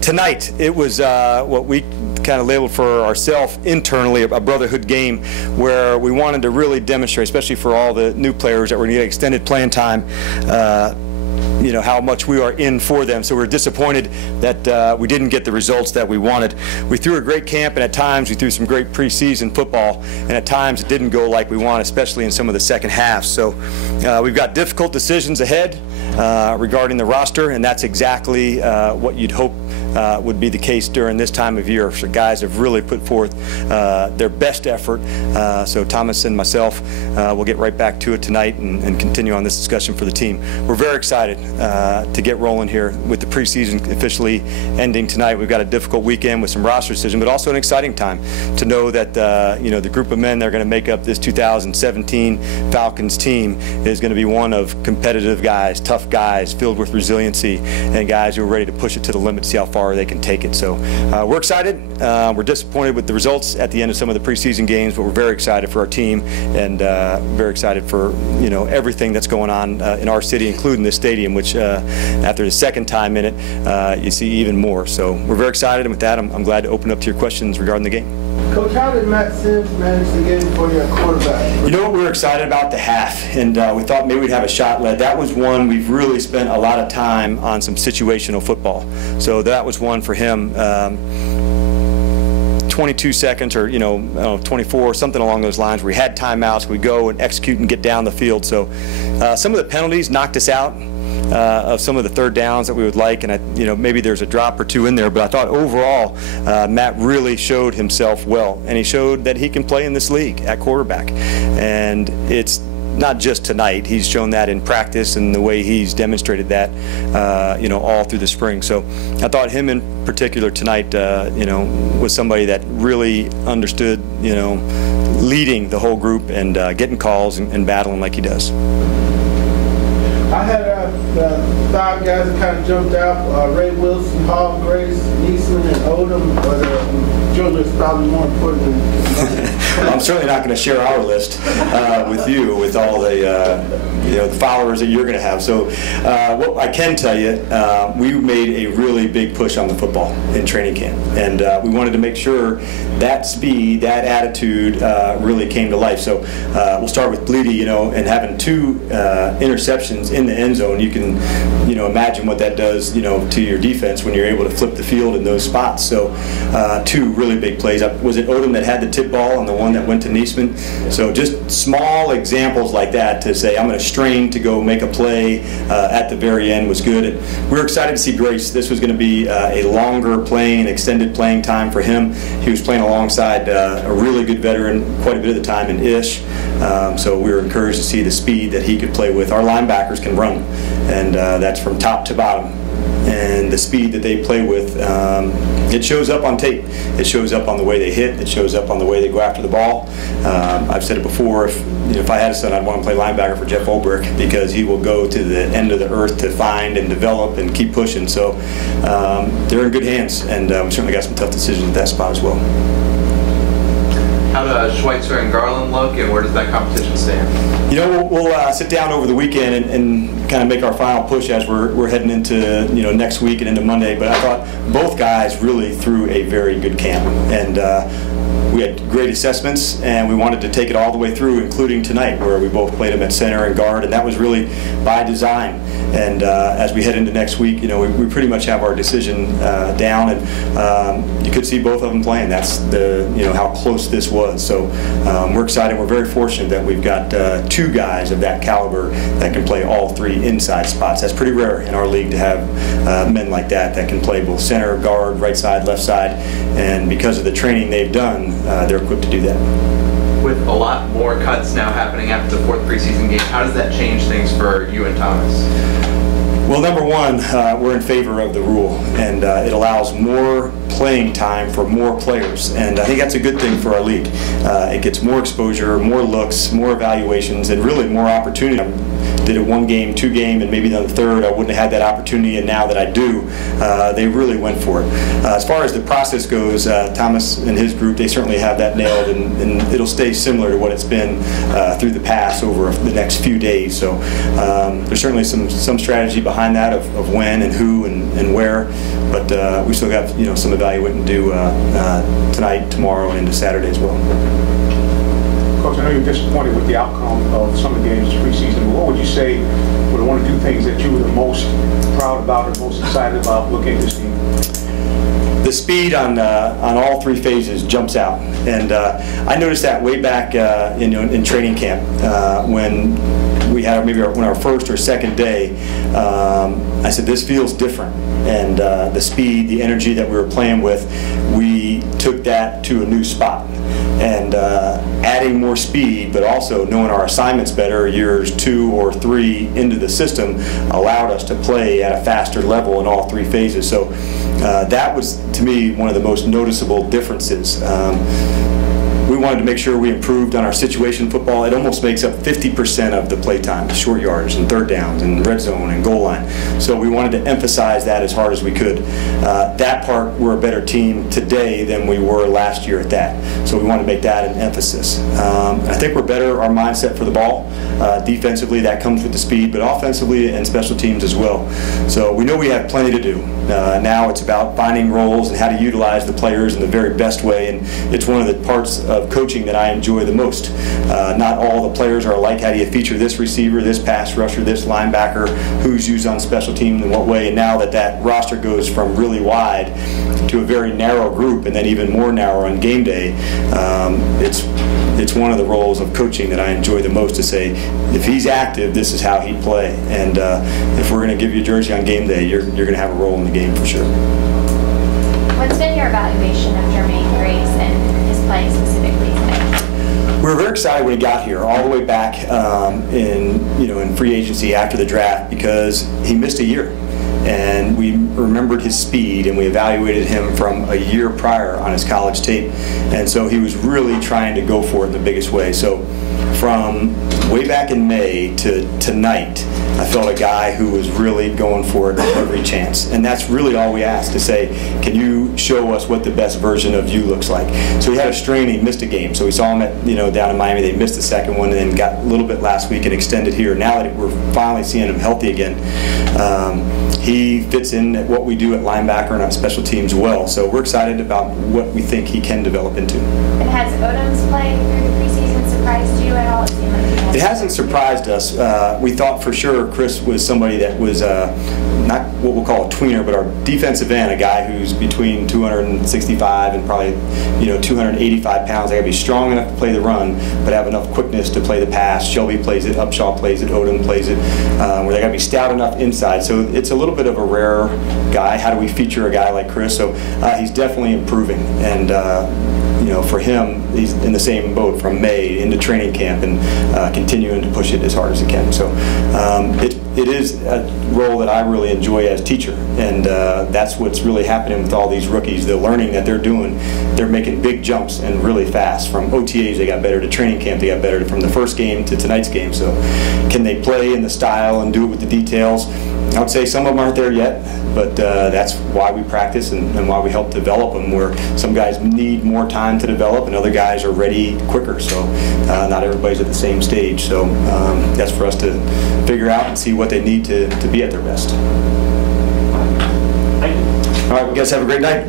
Tonight, it was what we kind of labeled for ourselves internally a brotherhood game, where we wanted to really demonstrate, especially for all the new players that were going to get extended playing time, you know, how much we are in for them. So we're disappointed that we didn't get the results that we wanted. We threw a great camp, and at times we threw some great preseason football, and at times it didn't go like we wanted, especially in some of the second half. So we've got difficult decisions ahead regarding the roster, and that's exactly what you'd hope would be the case during this time of year. So guys have really put forth their best effort. So Thomas and myself will get right back to it tonight and continue on this discussion for the team. We're very excited to get rolling here with the preseason officially ending tonight. We've got a difficult weekend with some roster decisions, but also an exciting time to know that you know, the group of men that are going to make up this 2017 Falcons team is going to be one of competitive guys, tough guys, filled with resiliency, and guys who are ready to push it to the limit, see how far they can take it. So we're excited. We're disappointed with the results at the end of some of the preseason games, but we're very excited for our team, and very excited for, you know, everything that's going on in our city, including this stadium, which after the second time in it, you see even more. So we're very excited, and with that, I'm glad to open up to your questions regarding the game. Coach, how did Matt Sims manage the game for your quarterback? You know what, we were excited about the half, and we thought maybe we'd have a shot led. That was one we've really spent a lot of time on, some situational football. So that was one for him. 22 seconds or, you know, 24, something along those lines, where we had timeouts, we go and execute and get down the field. So some of the penalties knocked us out of some of the third downs that we would like, and you know, maybe there's a drop or two in there, but I thought overall Matt really showed himself well, and he showed that he can play in this league at quarterback. And it's not just tonight. He's shown that in practice and the way he's demonstrated that, you know, all through the spring. So I thought him in particular tonight, you know, was somebody that really understood, you know, leading the whole group and getting calls and battling like he does. I had five guys that kind of jumped out: Ray Wilson, Hall, Grace, Neesman, and Odom. But Julius probably more important than I'm certainly not going to share our list with you, with all the you know, the followers that you're going to have. So what I can tell you, we made a really big push on the football in training camp, and we wanted to make sure that speed, that attitude really came to life. So we'll start with Bleedy, you know, and having two interceptions in the end zone. You can, you know, imagine what that does, you know, to your defense when you're able to flip the field in those spots. So two really big plays. Was it Odom that had the tip ball and the one that went to Neesman? So just small examples like that to say, I'm going to strain to go make a play at the very end was good. And we were excited to see Grace. This was going to be a longer playing, extended playing time for him. He was playing alongside a really good veteran quite a bit of the time in Ish. So we were encouraged to see the speed that he could play with. Our linebackers can run, and that's from top to bottom. And the speed that they play with, it shows up on tape. It shows up on the way they hit. It shows up on the way they go after the ball. I've said it before, if I had a son, I'd want to play linebacker for Jeff Ulbrich, because he will go to the end of the earth to find and develop and keep pushing. So they're in good hands, and we certainly got some tough decisions at that spot as well. How does Schweitzer and Garland look, and where does that competition stand? You know, we'll sit down over the weekend and kind of make our final push as we're heading into, you know, next week and into Monday. But I thought both guys really threw a very good camp, and we had great assessments, and we wanted to take it all the way through, including tonight, where we both played them at center and guard, and that was really by design. And as we head into next week, you know, we pretty much have our decision down, and you could see both of them playing. That's the, you know, how close this was. So we're excited. We're very fortunate that we've got two guys of that caliber that can play all three inside spots. That's pretty rare in our league to have men like that can play both center, guard, right side, left side, and because of the training they've done, they're equipped to do that. With a lot more cuts now happening after the fourth preseason game, how does that change things for you and Thomas? Well, number one, we're in favor of the rule, and it allows more playing time for more players, and I think that's a good thing for our league. It gets more exposure, more looks, more evaluations, and really more opportunity. Did it one game, two game, and maybe then the third, I wouldn't have had that opportunity, and now that I do, they really went for it. As far as the process goes, Thomas and his group, they certainly have that nailed, and it'll stay similar to what it's been through the past over the next few days. So there's certainly some strategy behind that of when and who and where, but we still got some evaluating to do tonight, tomorrow, and into Saturday as well. Coach, I know you're disappointed with the outcome of some of the games preseason, but what would you say were the 1 or 2 things that you were the most proud about or most excited about looking at this team? The speed on all 3 phases jumps out, and I noticed that way back in training camp when we had maybe our first or second day. I said, this feels different, and the speed, the energy that we were playing with, we took that to a new spot. And adding more speed, but also knowing our assignments better years 2 or 3 into the system allowed us to play at a faster level in all 3 phases. So that was, to me, one of the most noticeable differences. We wanted to make sure we improved on our situation football. It almost makes up 50% of the play time, short yardage and third downs and red zone and goal line. So we wanted to emphasize that as hard as we could. That part, we're a better team today than we were last year at that. So we want to make that an emphasis. I think we're better, our mindset for the ball. Defensively, that comes with the speed, but offensively and special teams as well. So we know we have plenty to do. Now it's about finding roles and how to utilize the players in the very best way, and it's one of the parts of coaching that I enjoy the most. Not all the players are alike. How do you feature this receiver, this pass rusher, this linebacker, who's used on special teams in what way? And now that roster goes from really wide to a very narrow group, and then even more narrow on game day, it's one of the roles of coaching that I enjoy the most, to say, if he's active, this is how he'd play. And if we're going to give you a jersey on game day, you're going to have a role in the game for sure. What's been your evaluation of Jermaine Grace and his play specifically today? We were very excited when he got here, all the way back in free agency after the draft, because he missed a year. And we remembered his speed, and we evaluated him from a year prior on his college tape. And so he was really trying to go for it in the biggest way. So from way back in May to tonight, I felt a guy who was really going for it every chance. And that's really all we asked, to say, can you show us what the best version of you looks like? So he had a strain, he missed a game. So we saw him at, down in Miami. They missed the second one and then got a little bit last week and extended here. Now that we're finally seeing him healthy again, he fits in at what we do at linebacker and on special teams well. So we're excited about what we think he can develop into. And has Odom's play through the preseason surprised you at all? It hasn't surprised us. We thought for sure Chris was somebody that was not what we'll call a tweener, but our defensive end, a guy who's between 265 and probably 285 pounds. They got to be strong enough to play the run, but have enough quickness to play the pass. Shelby plays it, Upshaw plays it, Odom plays it. Where they got to be stout enough inside. So it's a little bit of a rare guy. How do we feature a guy like Chris? So he's definitely improving, and for him, he's in the same boat from May into training camp and continuing to push it as hard as he can. So it is a role that I really enjoy as teacher, and that's what's really happening with all these rookies. The learning that they're doing, they're making big jumps and really fast. From OTAs, they got better, to training camp, they got better, from the first game to tonight's game. So can they play in the style and do it with the details? I would say some of them aren't there yet, but that's why we practice and why we help develop them, where some guys need more time to develop and other guys are ready quicker. So not everybody's at the same stage. So that's for us to figure out and see what they need to be at their best. All right, you guys have a great night.